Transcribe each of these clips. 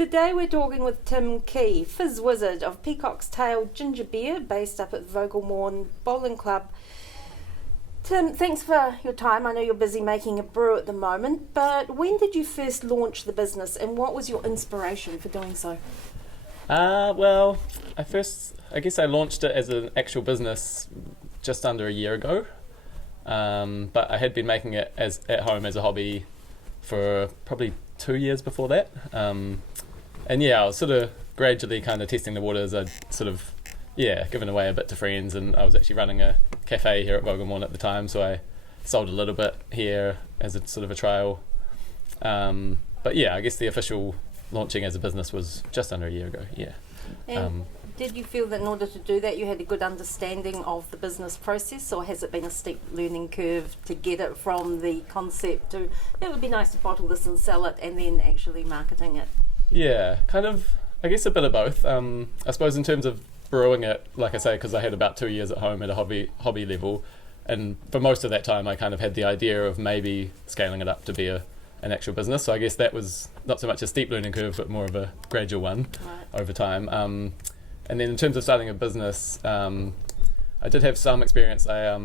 Today we're talking with Tim Key, Fizz Wizard of Peacock's Tail Gingerbeer, based up at VogelMorn Bowling Club. Tim, thanks for your time. I know you're busy making a brew at the moment, but when did you first launch the business and what was your inspiration for doing so? Well, I guess I launched it as an actual business just under a year ago, but I had been making it at home as a hobby for probably 2 years before that. And yeah, I was sort of gradually kind of testing the waters. I'd sort of, given away a bit to friends, and I was actually running a cafe here at VogelMorn at the time, so I sold a little bit here as a sort of a trial. But yeah, I guess the official launching as a business was just under a year ago, yeah. And did you feel that in order to do that you had a good understanding of the business process, or has it been a steep learning curve to get it from the concept to, it would be nice to bottle this and sell it, and then actually marketing it? Yeah, kind of, I guess a bit of both. I suppose in terms of brewing it, like I say, because I had about 2 years at home at a hobby level, and for most of that time I kind of had the idea of maybe scaling it up to be an actual business. So I guess that was not so much a steep learning curve, but more of a gradual one over time. And then in terms of starting a business, I did have some experience. I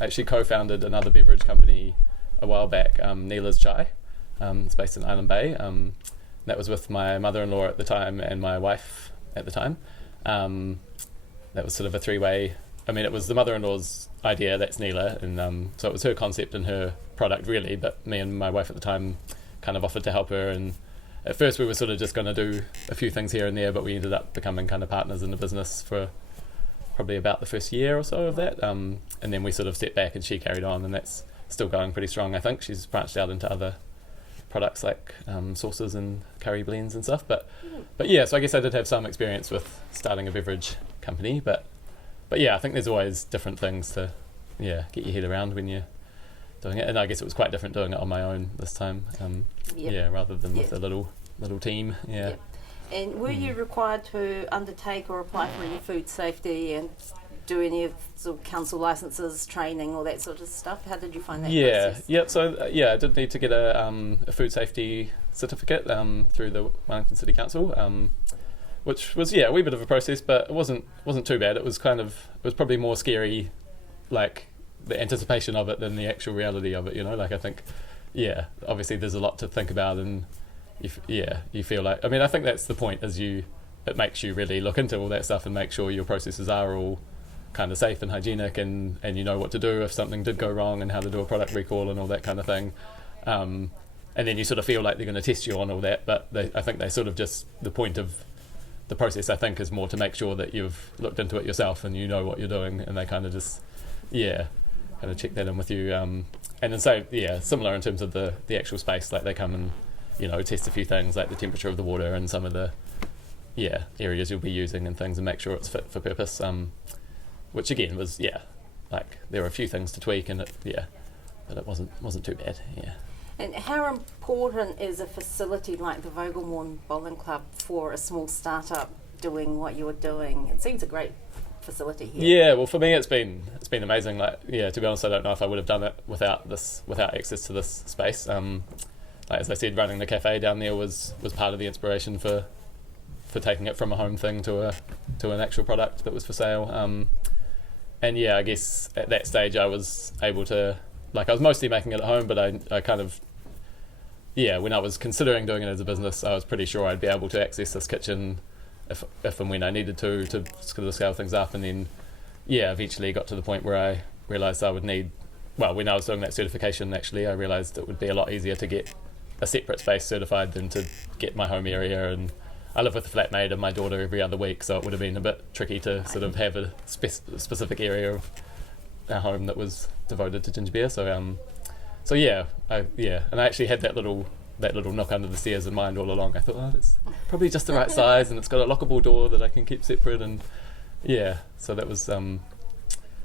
actually co-founded another beverage company a while back, Neela's Chai. It's based in Island Bay. That was with my mother-in-law at the time and my wife at the time. That was sort of a three-way. I mean, it was the mother-in-law's idea, that's Neela, and so it was her concept and her product really, but me and my wife at the time kind of offered to help her, and at first we were sort of just going to do a few things here and there, but we ended up becoming kind of partners in the business for probably about the first year or so of that, and then we sort of stepped back and she carried on, and that's still going pretty strong. I think she's branched out into other products like sauces and curry blends and stuff, but yeah, so I guess I did have some experience with starting a beverage company, but yeah, I think there's always different things to get your head around when you're doing it, and I guess it was quite different doing it on my own this time, rather than with a little team. And were you required to undertake or apply for any food safety and do any of sort of council licenses, training, all that sort of stuff? How did you find that process? So I did need to get a food safety certificate through the Wellington City Council, which was a wee bit of a process, but it wasn't too bad. It was probably more scary, like the anticipation of it than the actual reality of it, like I think obviously there's a lot to think about, and you feel like, I mean, I think that's the point, it makes you really look into all that stuff and make sure your processes are all kind of safe and hygienic, and you know what to do if something did go wrong and how to do a product recall and all that kind of thing, and then you sort of feel like they're going to test you on all that, but I think they sort of just, the point of the process I think is more to make sure that you've looked into it yourself and you know what you're doing, and they kind of just kind of check that in with you, and then so similar in terms of the actual space, like they come and test a few things like the temperature of the water and some of the areas you'll be using and things, and make sure it's fit for purpose, which again was like there were a few things to tweak, and but it wasn't too bad. And how important is a facility like the VogelMorn Bowling Club for a small startup doing what you're doing? It seems a great facility here. Well, for me it's been amazing. Like to be honest, I don't know if I would have done it without access to this space. Like as I said, running the cafe down there was part of the inspiration for taking it from a home thing to an actual product that was for sale. And I guess at that stage I was able to, like, I was mostly making it at home, but I kind of when I was considering doing it as a business, I was pretty sure I'd be able to access this kitchen if and when I needed to sort of scale things up, and then eventually got to the point where I realised I would need, well, when I was doing that certification, actually I realised it would be a lot easier to get a separate space certified than to get my home area, and I live with a flatmate and my daughter every other week, so it would have been a bit tricky to sort of have a specific area of our home that was devoted to ginger beer. And I actually had that little knock under the stairs in mind all along. I thought, that's probably just the right size, and it's got a lockable door that I can keep separate, and so that was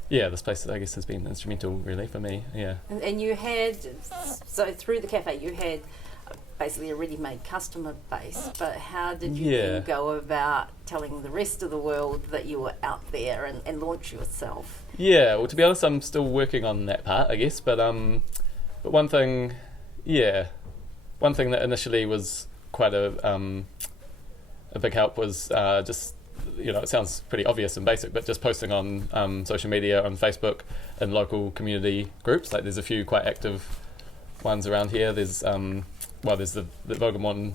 this place I guess has been instrumental really for me. And you had, so through the cafe you had basically a ready-made customer base, but how did you then go about telling the rest of the world that you were out there and launch yourself? Well, to be honest, I'm still working on that part, I guess, but one thing that initially was quite a a big help was just, it sounds pretty obvious and basic, but just posting on social media, on Facebook and local community groups. Like there's a few quite active ones around here. There's there's the VogelMorn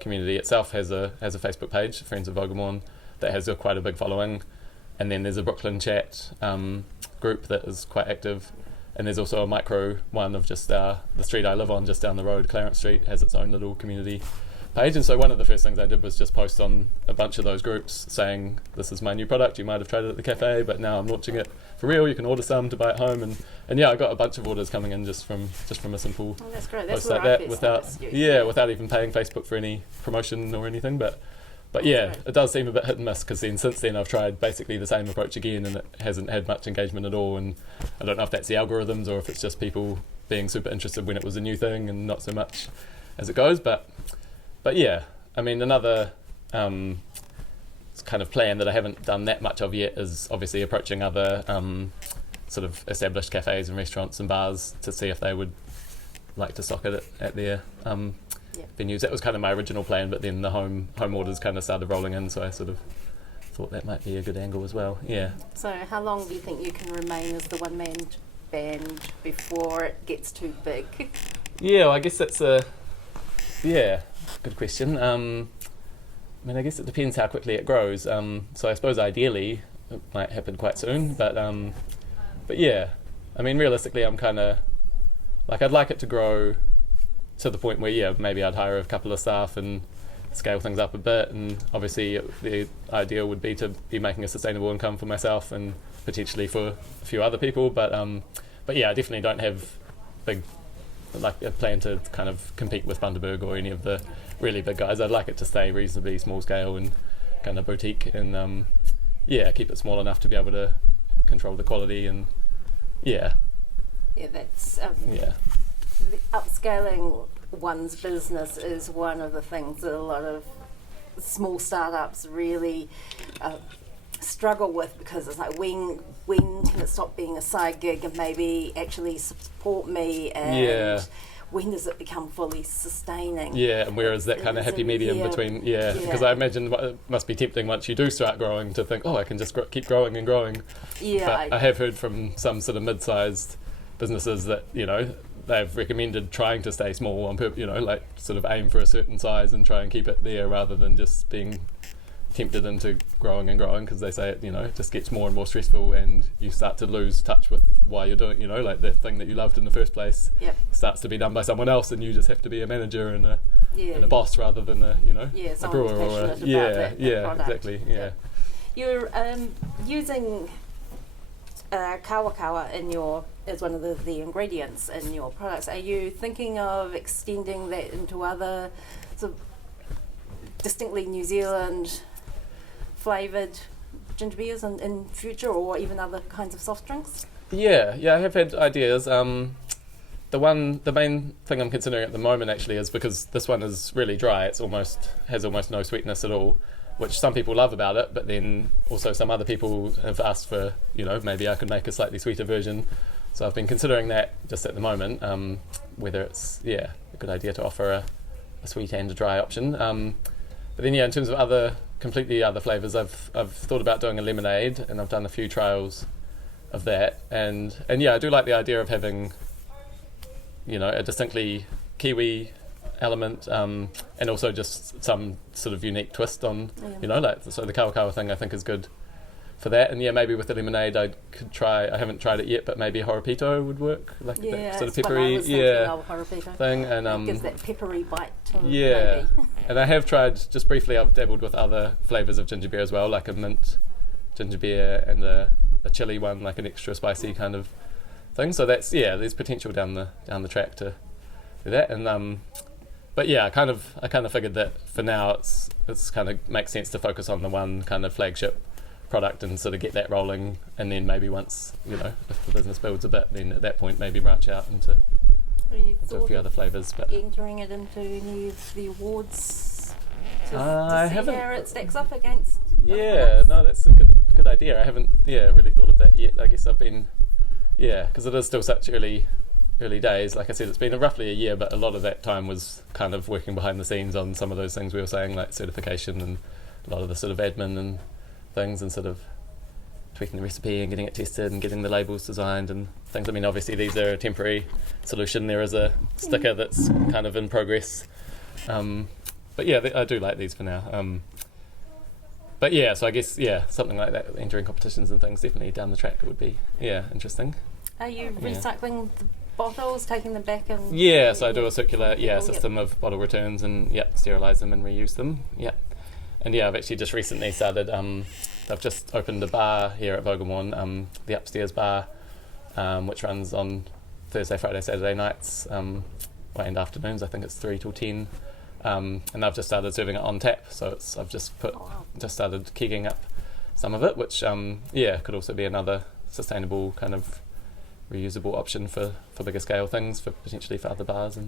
community itself has a Facebook page, Friends of VogelMorn, that has quite a big following. And then there's a Brooklyn chat group that is quite active. And there's also a micro one of just the street I live on, just down the road, Clarence Street, has its own little community page. And so one of the first things I did was just post on a bunch of those groups saying, this is my new product, you might have tried it at the cafe, but now I'm launching it for real, you can order some to buy at home. And yeah, I got a bunch of orders coming in just from a simple that's great. That's post like that, without even paying Facebook for any promotion or anything. But yeah, it does seem a bit hit and miss, because since then I've tried basically the same approach again and it hasn't had much engagement at all. And I don't know if that's the algorithms or if it's just people being super interested when it was a new thing and not so much as it goes. But yeah, I mean, another kind of plan that I haven't done that much of yet is obviously approaching other sort of established cafes and restaurants and bars to see if they would like to stock it at their venues. That was kind of my original plan, but then the home orders kind of started rolling in, so I sort of thought that might be a good angle as well. Yeah. So how long do you think you can remain as the one-man band before it gets too big? Yeah, well, I guess that's a good question. I mean, I guess it depends how quickly it grows. So I suppose ideally it might happen quite soon, but yeah, I mean, realistically, I'm kind of like, I'd like it to grow to the point where maybe I'd hire a couple of staff and scale things up a bit, and obviously the ideal would be to be making a sustainable income for myself and potentially for a few other people, but yeah, I definitely don't have a plan to kind of compete with Bundaberg or any of the really big guys. I'd like it to stay reasonably small scale and kind of boutique, and keep it small enough to be able to control the quality, and that's upscaling one's business is one of the things that a lot of small startups really struggle with, because it's like, when can it stop being a side gig and maybe actually support me, and when does it become fully sustaining? Yeah, and where is that kind of happy medium between, because I imagine it must be tempting once you do start growing to think, I can just keep growing and growing. But I have heard from some sort of mid-sized businesses that, they've recommended trying to stay small on purpose, like sort of aim for a certain size and try and keep it there rather than just being tempted into growing and growing, because they say it just gets more and more stressful and you start to lose touch with why you're doing, like the thing that you loved in the first place starts to be done by someone else, and you just have to be a manager and a boss rather than a brewer or exactly. You're using kawa as one of the ingredients in your products. Are you thinking of extending that into other sort of distinctly New Zealand flavoured ginger beers in future, or even other kinds of soft drinks? Yeah, I have had ideas. The main thing I'm considering at the moment actually is, because this one is really dry, has almost no sweetness at all, which some people love about it, but then also some other people have asked for, maybe I could make a slightly sweeter version. So I've been considering that just at the moment, whether it's a good idea to offer a sweet and a dry option. But then in terms of completely other flavours, I've thought about doing a lemonade, and I've done a few trials of that, and I do like the idea of having a distinctly Kiwi element, and also just some sort of unique twist on so the kawa thing I think is good for that. And maybe with the lemonade I could try, I haven't tried it yet, but maybe horopito would work, like that sort of peppery thing, and it gives that peppery bite to it, maybe. And I have tried just briefly, I've dabbled with other flavours of ginger beer as well, like a mint ginger beer and a chili one, like an extra spicy kind of thing. So that's there's potential down the track to do that. And but I kind of figured that for now it's kind of makes sense to focus on the one kind of flagship product and sort of get that rolling, and then maybe once if the business builds a bit, then at that point maybe branch out into a few other flavours. But entering it into any of the awards to I see haven't, how it stacks up against. No, that's a good idea. I haven't really thought of that yet. I guess I've been because it is still such early early days. Like I said, it's been roughly a year, but a lot of that time was kind of working behind the scenes on some of those things we were saying, like certification and a lot of the sort of admin and things, and sort of tweaking the recipe and getting it tested and getting the labels designed and things. I mean, obviously these are a temporary solution. There is a sticker that's kind of in progress. But yeah, I do like these for now. But yeah, so I guess, something like that, entering competitions and things, definitely down the track would be, interesting. Are you recycling the bottles, taking them back and... Yeah, so I do a circular system of bottle returns and, sterilise them and reuse them, And I've actually just recently started, I've just opened a bar here at VogelMorn, the upstairs bar, which runs on Thursday, Friday, Saturday nights, and afternoons. I think it's 3 till 10. And I've just started serving it on tap, so I've just started kegging up some of it, which could also be another sustainable kind of reusable option for bigger scale things, for potentially for other bars and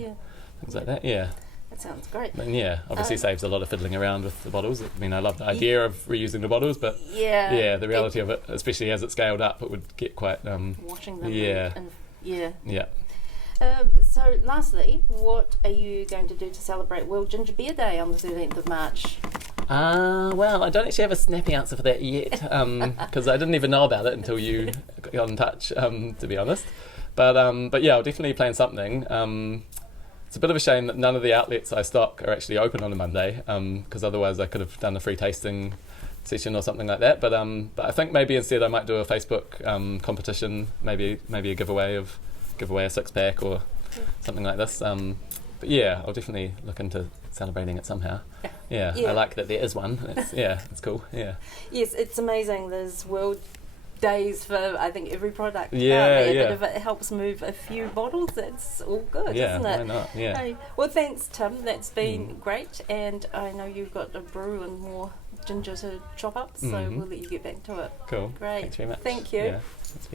things like that. Yeah. That sounds great. And obviously saves a lot of fiddling around with the bottles. I mean, I love the idea of reusing the bottles, but the reality of it, especially as it scaled up, it would get quite washing them. Yeah. So lastly, what are you going to do to celebrate World Gingerbeer Day on the 13th of March? Well, I don't actually have a snappy answer for that yet, because I didn't even know about it until you got in touch, to be honest. But I'll definitely plan something. It's a bit of a shame that none of the outlets I stock are actually open on a Monday, because otherwise I could have done a free tasting session or something like that. But I think maybe instead I might do a Facebook competition, maybe a giveaway a 6-pack or something like this. But I'll definitely look into celebrating it somehow. I like that there is one. It's cool. Yeah. Yes, it's amazing. There's World Days for, I think, every product. But if it helps move a few bottles, that's all good, isn't it? Why not? Yeah. Hey, well, thanks, Tim. That's been great. And I know you've got a brew and more ginger to chop up, so we'll let you get back to it. Cool. Great. Thanks very much. Thank you. Yeah. That's